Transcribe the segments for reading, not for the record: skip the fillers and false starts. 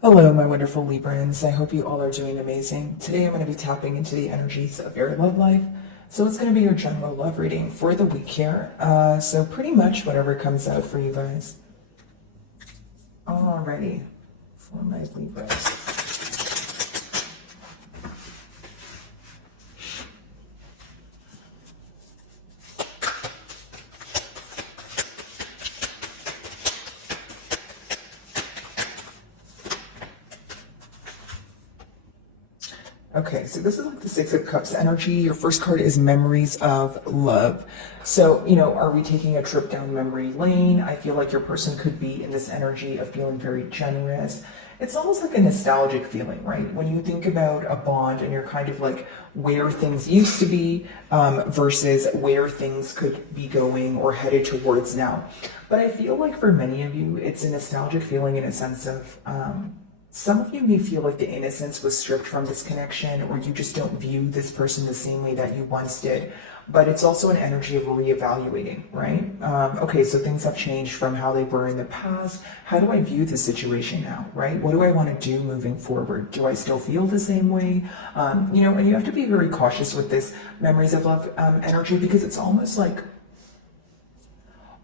Hello, my wonderful Librans. I hope you all are doing amazing. Today I'm going to be tapping into the energies of your love life. So it's going to be your general love reading for the week here. So pretty much whatever comes out for you guys. Alrighty, for my Libras. Okay, so this is like the Six of Cups energy. Your first card is Memories of Love. So, are we taking a trip down memory lane? I feel like your person could be in this energy of feeling very generous. It's almost like a nostalgic feeling, right? When you think about a bond and you're kind of like where things used to be versus where things could be going or headed towards now. But I feel like for many of you, it's a nostalgic feeling in a sense of some of you may feel like the innocence was stripped from this connection, or you just don't view this person the same way that you once did. But it's also an energy of reevaluating, right? Okay, so things have changed from how they were in the past. How do I view the situation now, right? What do I want to do moving forward? Do I still feel the same way? And you have to be very cautious with this Memories of Love energy, because it's almost like,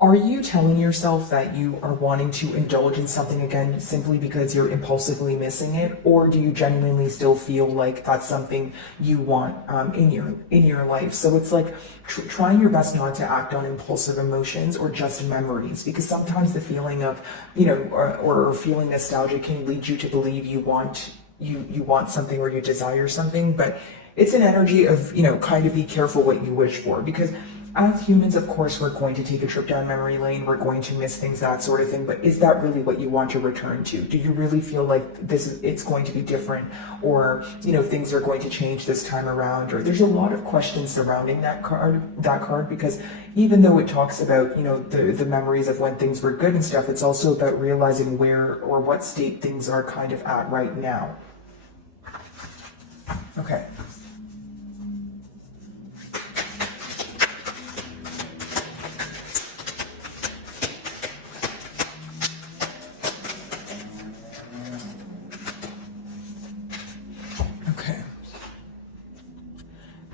are you telling yourself that you are wanting to indulge in something again simply because you're impulsively missing it, or do you genuinely still feel like that's something you want in your life? So it's like trying your best not to act on impulsive emotions or just memories, because sometimes the feeling of or feeling nostalgic can lead you to believe you want something or you desire something, but it's an energy of kind of be careful what you wish for, because as humans, of course, we're going to take a trip down memory lane. We're going to miss things, that sort of thing. But is that really what you want to return to? Do you really feel like it's going to be different, or things are going to change this time around? Or there's a lot of questions surrounding that card, because even though it talks about the memories of when things were good and stuff, it's also about realizing where or what state things are kind of at right now. Okay.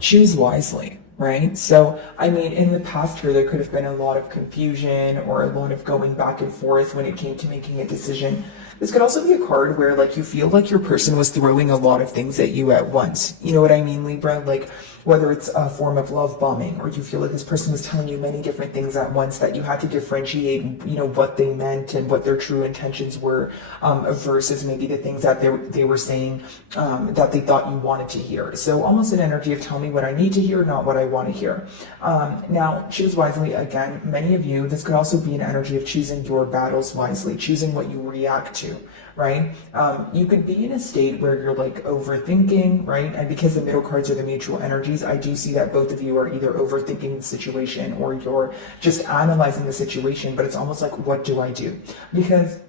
Choose wisely, right? So, I mean, in the past here, there could have been a lot of confusion or a lot of going back and forth when it came to making a decision. This could also be a card where, like, you feel like your person was throwing a lot of things at you at once. You know what I mean, Libra? Like, whether it's a form of love bombing, or you feel like this person was telling you many different things at once that you had to differentiate, what they meant and what their true intentions were, versus maybe the things that they were saying that they thought you wanted to hear. So almost an energy of tell me what I need to hear, not what I want to hear. Now, choose wisely. Again, many of you, this could also be an energy of choosing your battles wisely, choosing what you react to. Right? You could be in a state where you're like overthinking, right? And because the middle cards are the mutual energies, I do see that both of you are either overthinking the situation or you're just analyzing the situation, but it's almost like, what do I do? Because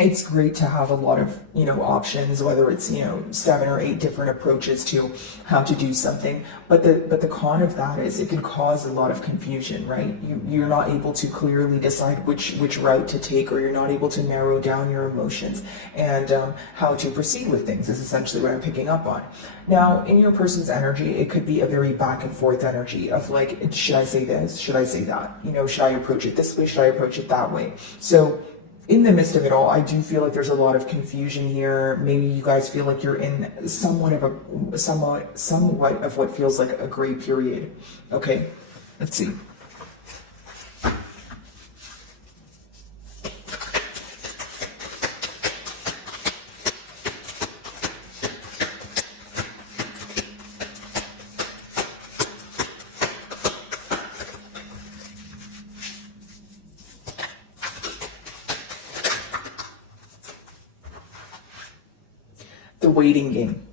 it's great to have a lot of, options, whether it's, 7 or 8 different approaches to how to do something. But the con of that is it can cause a lot of confusion, right? You're not able to clearly decide which route to take, or you're not able to narrow down your emotions and how to proceed with things is essentially what I'm picking up on. Now, in your person's energy, it could be a very back and forth energy of like, should I say this? Should I say that? Should I approach it this way? Should I approach it that way? So in the midst of it all, I do feel like there's a lot of confusion here. Maybe you guys feel like you're in somewhat of what feels like a gray period. Okay, let's see. The waiting game.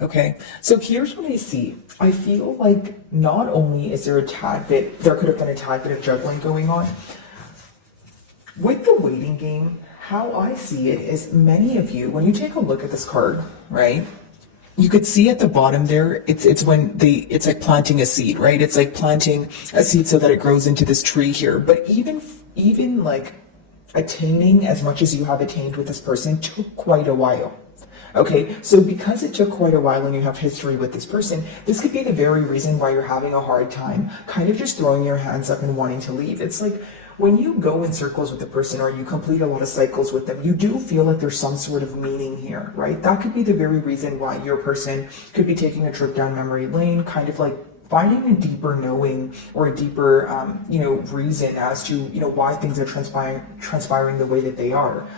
Okay, so here's what I see. I feel like not only is there there could have been a tad bit of juggling going on. With the waiting game, how I see it is many of you, when you take a look at this card, right? You could see at the bottom there, it's like planting a seed, right? It's like planting a seed so that it grows into this tree here. But even like attaining as much as you have attained with this person took quite a while. Okay, so because it took quite a while and you have history with this person, this could be the very reason why you're having a hard time kind of just throwing your hands up and wanting to leave. It's like when you go in circles with a person or you complete a lot of cycles with them, you do feel like there's some sort of meaning here, right? That could be the very reason why your person could be taking a trip down memory lane, kind of like finding a deeper knowing or a deeper, reason as to, why things are transpiring the way that they are.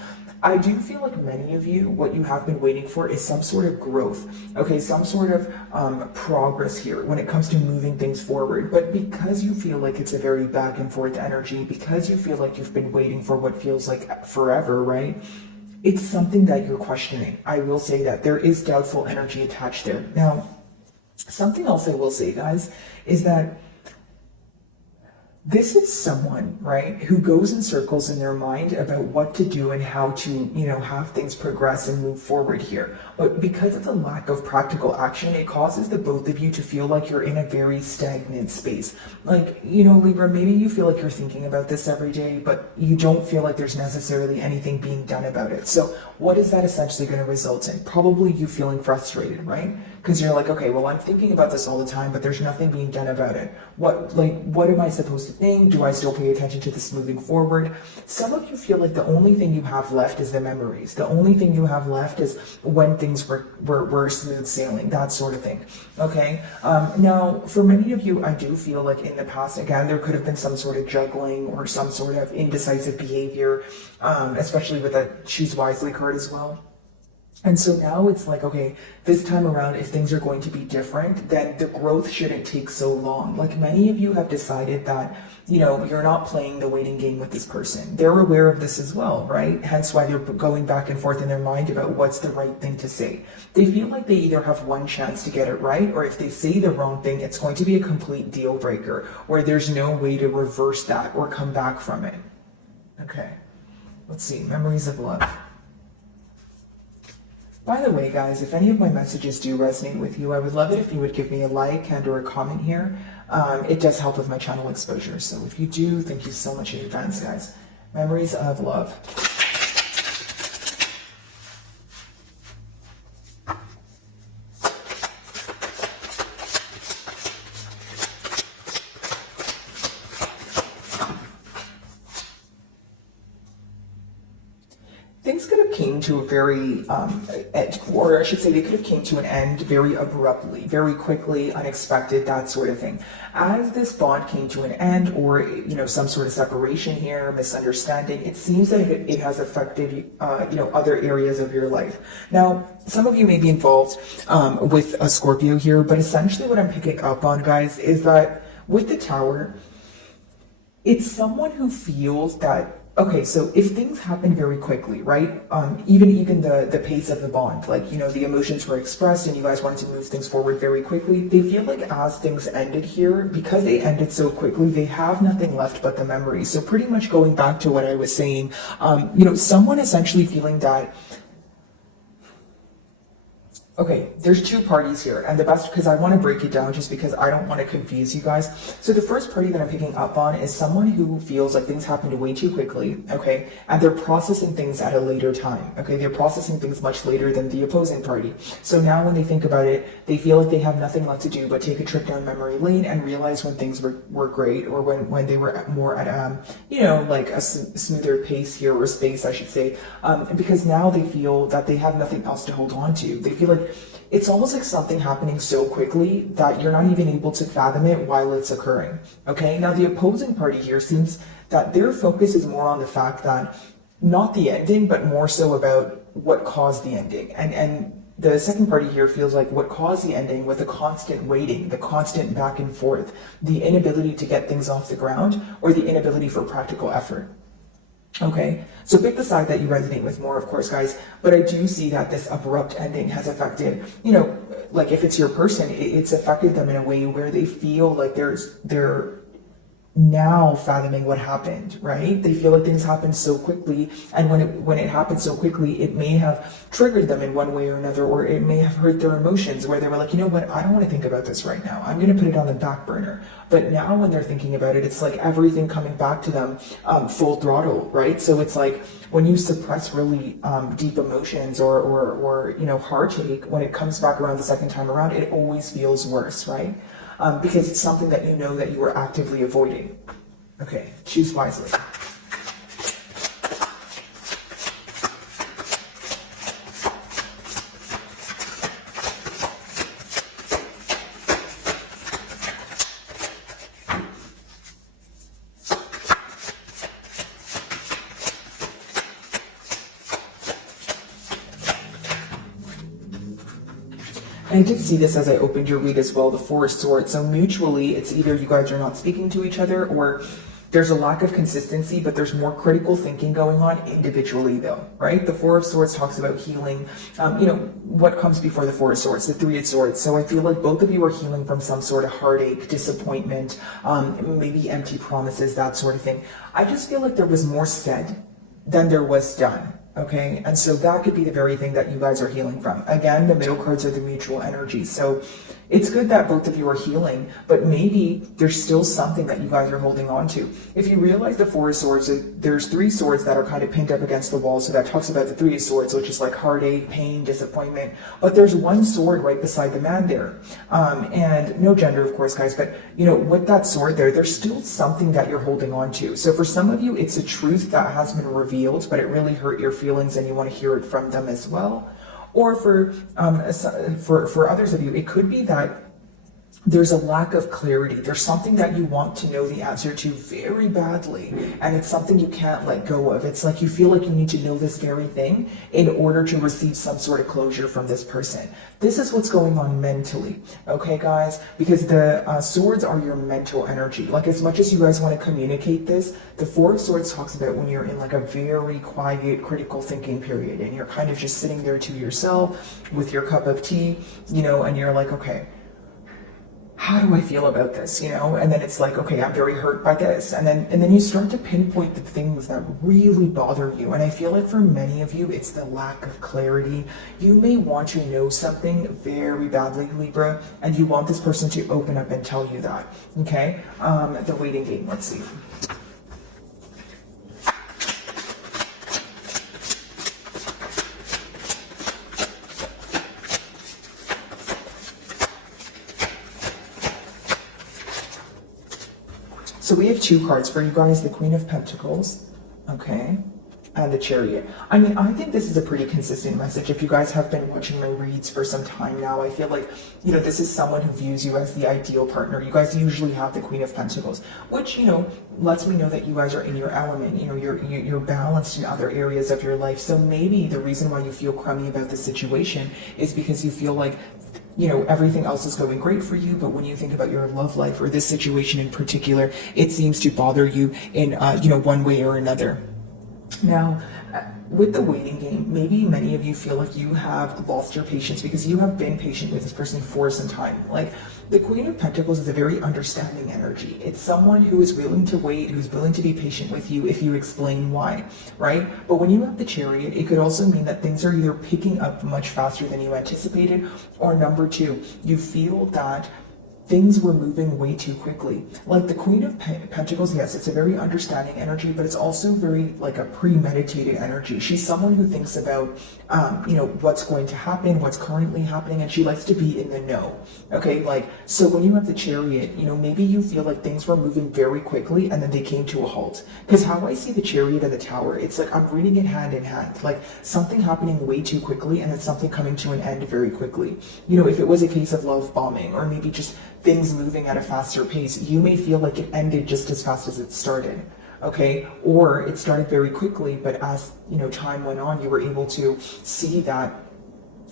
I do feel like many of you, what you have been waiting for is some sort of growth, okay, some sort of progress here when it comes to moving things forward. But because you feel like it's a very back and forth energy, because you feel like you've been waiting for what feels like forever, right? It's something that you're questioning. I will say that there is doubtful energy attached there. Now, something else I will say, guys, is that this is someone, right, who goes in circles in their mind about what to do and how to, have things progress and move forward here. But because of the lack of practical action, it causes the both of you to feel like you're in a very stagnant space. Like, Libra, maybe you feel like you're thinking about this every day, but you don't feel like there's necessarily anything being done about it. So what is that essentially going to result in? Probably you feeling frustrated, right? Because you're like, okay, well, I'm thinking about this all the time, but there's nothing being done about it. What am I supposed to think? Do I still pay attention to this moving forward? Some of you feel like the only thing you have left is the memories. The only thing you have left is when things were smooth sailing, that sort of thing. Okay. Now, for many of you, I do feel like in the past, again, there could have been some sort of juggling or some sort of indecisive behavior, especially with that choose wisely card as well. And so now it's like, okay, this time around, if things are going to be different, then the growth shouldn't take so long. Like many of you have decided that, you're not playing the waiting game with this person. They're aware of this as well, right? Hence why they're going back and forth in their mind about what's the right thing to say. They feel like they either have one chance to get it right, or if they say the wrong thing, it's going to be a complete deal breaker, where there's no way to reverse that or come back from it. Okay, let's see, memories of love. By the way, guys, if any of my messages do resonate with you, I would love it if you would give me a like and or a comment here. It does help with my channel exposure. So if you do, thank you so much in advance, guys. Memories of love. Things could have came to a very, or I should say they could have came to an end very abruptly, very quickly, unexpected, that sort of thing. As this bond came to an end, or, some sort of separation here, misunderstanding, it seems that it has affected, other areas of your life. Now, some of you may be involved with a Scorpio here, but essentially what I'm picking up on, guys, is that with the Tower, it's someone who feels that, okay, so if things happen very quickly, right? Even the pace of the bond, like, the emotions were expressed and you guys wanted to move things forward very quickly. They feel like as things ended here, because they ended so quickly, they have nothing left but the memories. So pretty much going back to what I was saying, someone essentially feeling that, okay, there's two parties here, and the best, because I want to break it down just because I don't want to confuse you guys. So the first party that I'm picking up on is someone who feels like things happened way too quickly, okay, and they're processing things at a later time, okay, they're processing things much later than the opposing party. So now when they think about it, they feel like they have nothing left to do but take a trip down memory lane and realize when things were great, or when they were more at, like a smoother pace here, or space, I should say, because now they feel that they have nothing else to hold on to. They feel like it's almost like something happening so quickly that you're not even able to fathom it while it's occurring. Okay, now the opposing party here seems that their focus is more on the fact that not the ending, but more so about what caused the ending. And the second party here feels like what caused the ending with the constant waiting, the constant back and forth, the inability to get things off the ground, or the inability for practical effort. Okay, so pick the side that you resonate with more, of course, guys, but I do see that this abrupt ending has affected, like if it's your person, it's affected them in a way where they feel like they're now fathoming what happened, right? They feel like things happened so quickly, and when it happened so quickly, it may have triggered them in one way or another, or it may have hurt their emotions, where they were like, you know what, I don't want to think about this right now. I'm going to put it on the back burner. But now when they're thinking about it, it's like everything coming back to them full throttle, right? So it's like when you suppress really deep emotions or heartache, when it comes back around the second time around, it always feels worse, right? Because it's something that you know that you were actively avoiding. Okay, choose wisely. I did see this as I opened your read as well, the Four of Swords. So mutually, it's either you guys are not speaking to each other, or there's a lack of consistency, but there's more critical thinking going on individually though, right? The Four of Swords talks about healing. What comes before the Four of Swords? The Three of Swords. So I feel like both of you are healing from some sort of heartache, disappointment, maybe empty promises, that sort of thing. I just feel like there was more said than there was done. Okay, and so that could be the very thing that you guys are healing from. Again, the middle cards are the mutual energy. So it's good that both of you are healing, but maybe there's still something that you guys are holding on to. If you realize the Four of Swords, there's three swords that are kind of pinned up against the wall. So that talks about the Three of Swords, which is like heartache, pain, disappointment. But there's one sword right beside the man there. And no gender, of course, guys, but with that sword there, there's still something that you're holding on to. So for some of you, it's a truth that has been revealed, but it really hurt your feelings and you want to hear it from them as well. Or for others of you, it could be that there's a lack of clarity. There's something that you want to know the answer to very badly, and it's something you can't let go of. It's like you feel like you need to know this very thing in order to receive some sort of closure from this person. This is what's going on mentally, okay, guys? Because the swords are your mental energy. Like, as much as you guys want to communicate this, the Four of Swords talks about when you're in like a very quiet, critical thinking period, and you're kind of just sitting there to yourself with your cup of tea, and you're like, okay, how do I feel about this, and then it's like, okay, I'm very hurt by this, and then you start to pinpoint the things that really bother you. And I feel like for many of you, it's the lack of clarity. You may want to know something very badly, Libra, and you want this person to open up and tell you that. Okay, the waiting game, let's see. So we have two cards for you guys, the Queen of Pentacles, okay, and the Chariot. I mean, I think this is a pretty consistent message. If you guys have been watching my reads for some time now, I feel like, this is someone who views you as the ideal partner. You guys usually have the Queen of Pentacles, which, lets me know that you guys are in your element. You're balanced in other areas of your life. So maybe the reason why you feel crummy about the situation is because you feel like, everything else is going great for you, but when you think about your love life or this situation in particular, it seems to bother you in, one way or another. Now, with the waiting game, maybe many of you feel like you have lost your patience because you have been patient with this person for some time. Like, the Queen of Pentacles is a very understanding energy. It's someone who is willing to wait, who's willing to be patient with you if you explain why, right? But when you have the Chariot, it could also mean that things are either picking up much faster than you anticipated, or number two, you feel that things were moving way too quickly. Like the Queen of Pentacles, yes, it's a very understanding energy, but it's also very like a premeditated energy. She's someone who thinks about, what's going to happen, what's currently happening, and she likes to be in the know. Okay, so when you have the Chariot, maybe you feel like things were moving very quickly and then they came to a halt. Because how I see the Chariot and the Tower, it's like I'm reading it hand in hand. Like something happening way too quickly and then something coming to an end very quickly. If it was a case of love bombing, or maybe just things moving at a faster pace, you may feel like it ended just as fast as it started, okay? Or it started very quickly, but as time went on, you were able to see that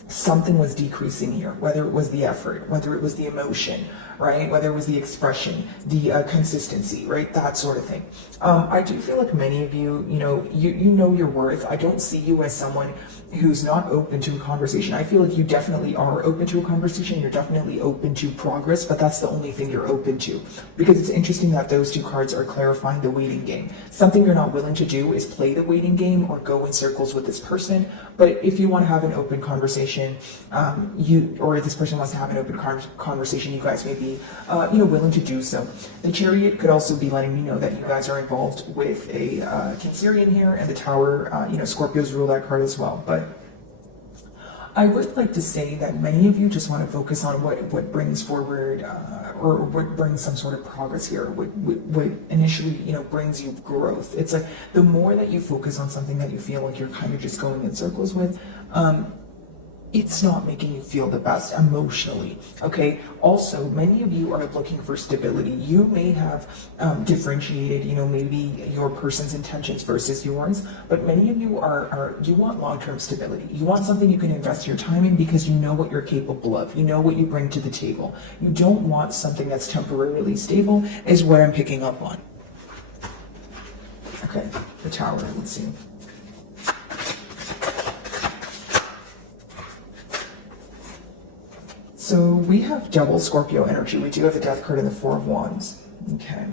something was decreasing here, whether it was the effort, whether it was the emotion, right? Whether it was the expression, the consistency, right? That sort of thing. I do feel like many of you, you know your worth. I don't see you as someone who's not open to a conversation. I feel like you definitely are open to a conversation. You're definitely open to progress, but that's the only thing you're open to. Because it's interesting that those two cards are clarifying the waiting game. Something you're not willing to do is play the waiting game or go in circles with this person. But if you want to have an open conversation, or if this person wants to have an open conversation, you guys may be, willing to do so. The Chariot could also be letting me know that you guys are involved with a Cancerian here, and the Tower, Scorpios rule that card as well. But I would like to say that many of you just want to focus on what brings forward or what brings some sort of progress here, what initially, brings you growth. It's like the more that you focus on something that you feel like you're kind of just going in circles with, it's not making you feel the best emotionally, okay? Also, many of you are looking for stability. You may have differentiated, maybe your person's intentions versus yours, but many of you you want long-term stability. You want something you can invest your time in because you know what you're capable of. You know what you bring to the table. You don't want something that's temporarily stable, is what I'm picking up on. Okay, the Tower, let's see. So we have double Scorpio energy. We do have the Death card and the Four of Wands. Okay.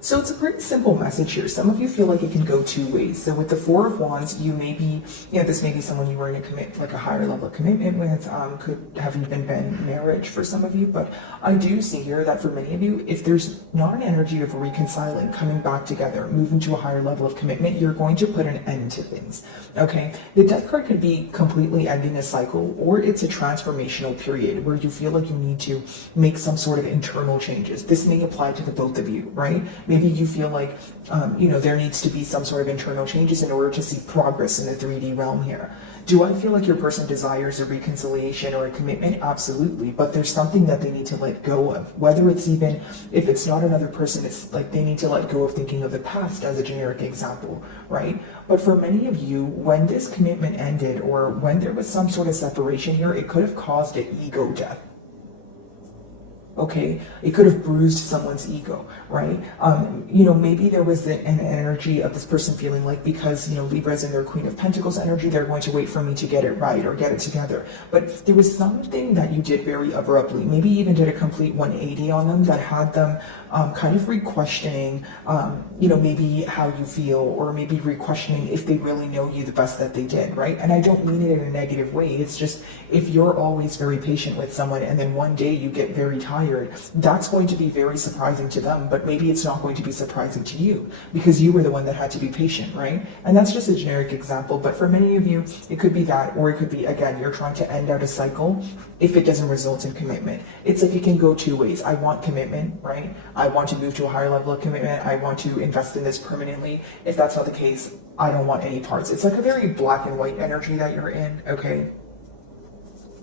So it's a pretty simple message here. Some of you feel like it can go two ways. So with the Four of Wands, you may be, this may be someone you were in a higher level of commitment with, could have even been marriage for some of you. But I do see here that for many of you, if there's not an energy of reconciling, coming back together, moving to a higher level of commitment, you're going to put an end to things, okay? The Death card could be completely ending a cycle, or it's a transformational period where you feel like you need to make some sort of internal changes. This may apply to the both of you, right? Maybe you feel like, there needs to be some sort of internal changes in order to see progress in the 3D realm here. Do I feel like your person desires a reconciliation or a commitment? Absolutely. But there's something that they need to let go of. Whether it's even, if it's not another person, it's like they need to let go of thinking of the past as a generic example, right? But for many of you, when this commitment ended or when there was some sort of separation here, it could have caused an ego death. Okay, it could have bruised someone's ego, right? Maybe there was an energy of this person feeling like because, Libra's in their Queen of Pentacles energy, they're going to wait for me to get it right or get it together. But there was something that you did very abruptly, maybe even did a complete 180 on them that had them kind of re-questioning, maybe how you feel, or maybe re-questioning if they really know you the best that they did, right? And I don't mean it in a negative way. It's just, if you're always very patient with someone and then one day you get very tired, that's going to be very surprising to them, but maybe it's not going to be surprising to you because you were the one that had to be patient, right? And that's just a generic example, but for many of you, it could be that, or it could be, again, you're trying to end out a cycle if it doesn't result in commitment. It's like it can go two ways. I want commitment, right? I want to move to a higher level of commitment. I want to invest in this permanently. If that's not the case, I don't want any parts. It's like a very black and white energy that you're in, okay?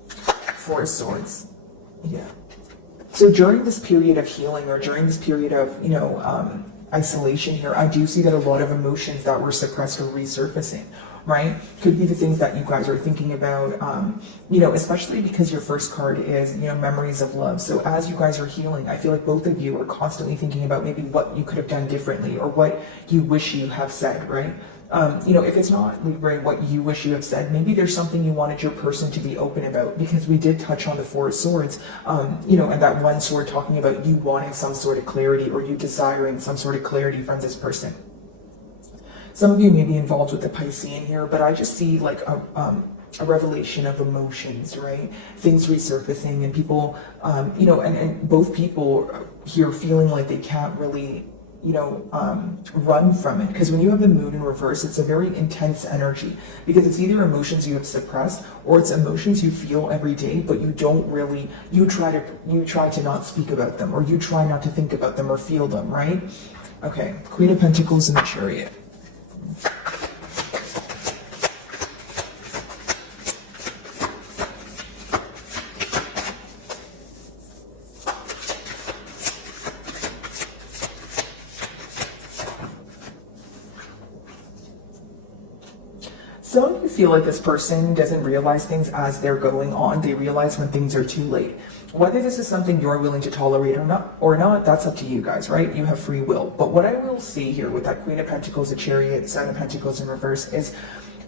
Four of Swords, yeah. So during this period of healing, or during this period of, isolation here, I do see that a lot of emotions that were suppressed are resurfacing, right? Could be the things that you guys are thinking about, especially because your first card is, memories of love. So as you guys are healing, I feel like both of you are constantly thinking about maybe what you could have done differently or what you wish you have said, right? If it's not Libra, what you wish you have said, maybe there's something you wanted your person to be open about, because we did touch on the Four of Swords, and that one sword talking about you wanting some sort of clarity or you desiring some sort of clarity from this person. Some of you may be involved with the Piscean here, but I just see like a revelation of emotions, right? Things resurfacing and people, and both people here feeling like they can't really run from it. Because when you have the moon in reverse, it's a very intense energy, because it's either emotions you have suppressed or it's emotions you feel every day, but you don't really, you try to not speak about them, or you try not to think about them or feel them, right? Okay, Queen of Pentacles and the Chariot. Some of you feel like this person doesn't realize things as they're going on. They realize when things are too late. Whether this is something you're willing to tolerate or not, that's up to you guys, right? You have free will. But what I will see here with that Queen of Pentacles, the Chariot, Seven of Pentacles in reverse is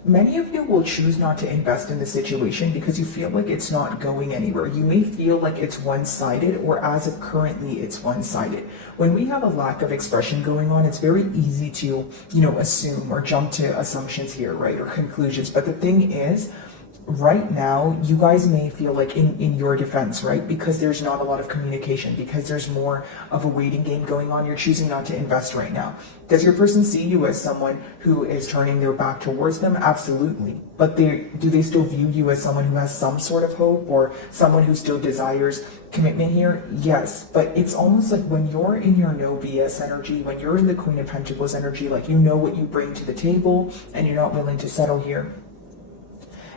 many of you will choose not to invest in the situation because you feel like it's not going anywhere. You may feel like it's one-sided, or as of currently, it's one-sided. When we have a lack of expression going on, it's very easy to, assume or jump to assumptions here, right? Or conclusions. But the thing is, right now, you guys may feel like in your defense, right? Because there's not a lot of communication, because there's more of a waiting game going on, you're choosing not to invest right now. Does your person see you as someone who is turning their back towards them? Absolutely. But do they still view you as someone who has some sort of hope, or someone who still desires commitment here? Yes. But it's almost like when you're in your no BS energy, when you're in the Queen of Pentacles energy, like you know what you bring to the table and you're not willing to settle here.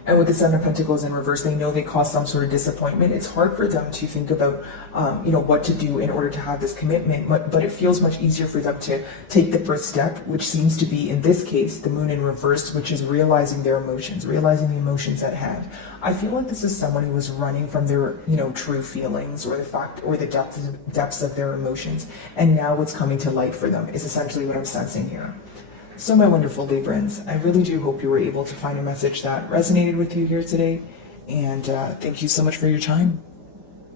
And with the Seven of Pentacles in reverse, they know they cause some sort of disappointment. It's hard for them to think about, what to do in order to have this commitment. But it feels much easier for them to take the first step, which seems to be, in this case, the Moon in reverse, which is realizing their emotions, realizing the emotions at hand. I feel like this is someone who was running from their, true feelings, or the depths of their emotions. And now what's coming to light for them is essentially what I'm sensing here. So my wonderful Librans, I really do hope you were able to find a message that resonated with you here today. And thank you so much for your time.